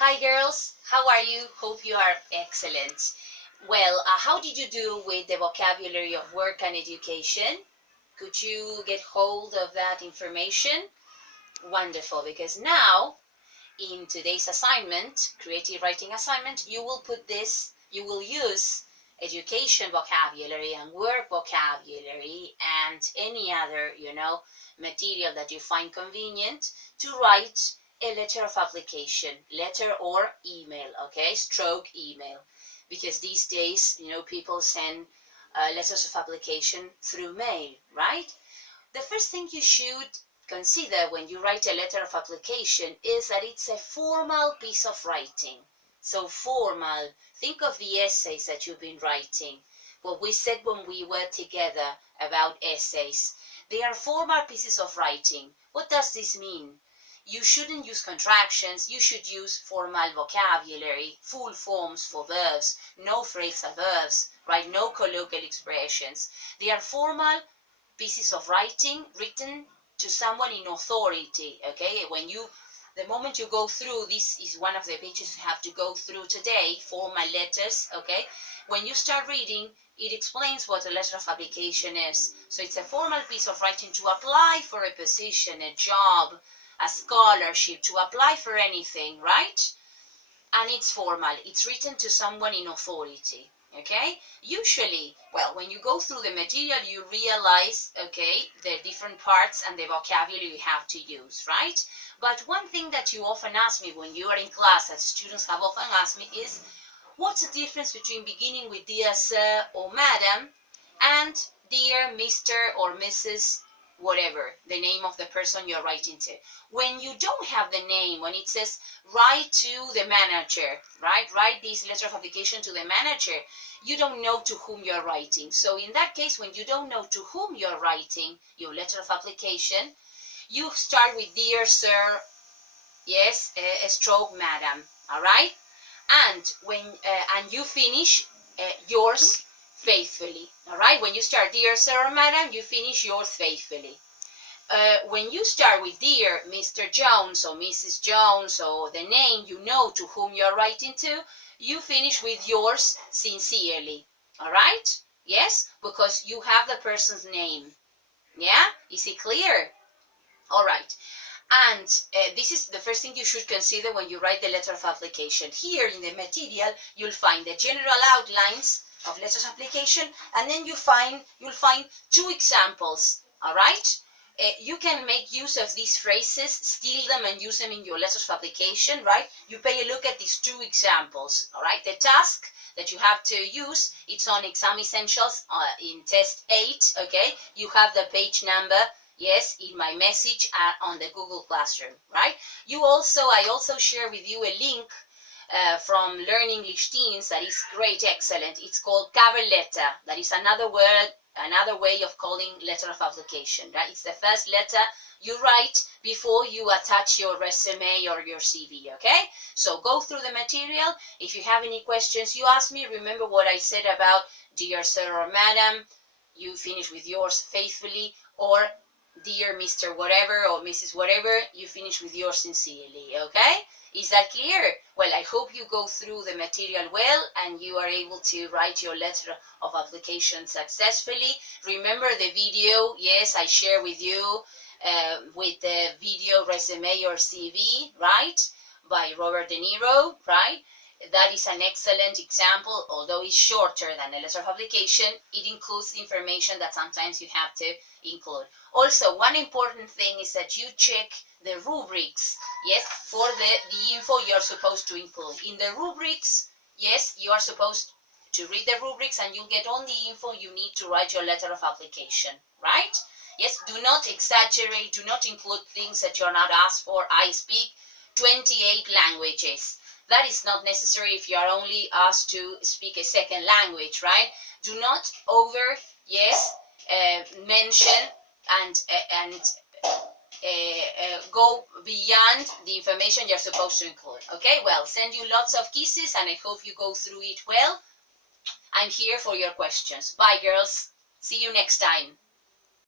Hi girls, how are you? Hope you are excellent. Well, how did you do with the vocabulary of work and education? Could you get hold of that information? Wonderful, because now in today's assignment, creative writing assignment, you will use education vocabulary and work vocabulary and any other, material that you find convenient to write a letter of application, letter or email, okay, stroke email, because these days, people send letters of application through mail, right? The first thing you should consider when you write a letter of application is that it's a formal piece of writing. So formal, think of the essays that you've been writing. What we said when we were together about essays. They are formal pieces of writing. What does this mean? You shouldn't use contractions, you should use formal vocabulary, full forms for verbs, no phrasal verbs, right? No colloquial expressions. They are formal pieces of writing written to someone in authority, okay? The moment you go through, this is one of the pages you have to go through today, formal letters, okay? When you start reading, it explains what a letter of application is. So it's a formal piece of writing to apply for a position, a job, a scholarship, to apply for anything, right? And it's formal. It's written to someone in authority, okay? Usually, well, when you go through the material, you realize, okay, the different parts and the vocabulary you have to use, right? But one thing that you often ask me when you are in class, as students have often asked me, is what's the difference between beginning with dear sir or madam and dear Mr. or Mrs. whatever, the name of the person you're writing to. When you don't have the name, when it says write to the manager, right? Write this letter of application to the manager, you don't know to whom you're writing. So in that case, when you don't know to whom you're writing your letter of application, you start with dear sir, yes, stroke madam, all right? And and you finish yours faithfully, all right? When you start dear sir or madam, you finish yours faithfully. When you start with dear Mr. Jones or Mrs. Jones or the name you know to whom you're writing to, you finish with yours sincerely, all right? Yes, because you have the person's name. Yeah, is it clear? All right. And this is the first thing you should consider when you write the letter of application. Here in the material, you'll find the general outlines of letters of application, and then you'll find two examples, all right? You can make use of these phrases, steal them and use them in your letters of application, right? You pay a look at these two examples, all right? The task that you have to use, it's on Exam Essentials in test 8, okay? You have the page number, yes, in my message on the Google Classroom, right? I also share with you a link from Learn English Teens that is great, excellent. It's called cover letter. That is another way of calling letter of application, right? It's the first letter you write before you attach your resume or your CV, okay? So go through the material. If you have any questions, you ask me. Remember what I said about dear sir or madam. You finish with yours faithfully, or dear Mr. whatever or Mrs. whatever, you finish with yours sincerely, okay? Is that clear? Well, I hope you go through the material well and you are able to write your letter of application successfully. Remember the video, yes, I share with you with the video resume or CV, right? By Robert De Niro, right? That is an excellent example. Although it's shorter than a letter of application, it includes information that sometimes you have to include. Also, one important thing is that you check the rubrics, yes, for the info you're supposed to include. In the rubrics, yes, you are supposed to read the rubrics and you'll get all the info you need to write your letter of application, right? Yes, do not exaggerate, do not include things that you're not asked for. I speak 28 languages. That is not necessary if you are only asked to speak a second language, right? Do not mention and go beyond the information you're supposed to include. Okay, well, send you lots of kisses and I hope you go through it well. I'm here for your questions. Bye, girls. See you next time.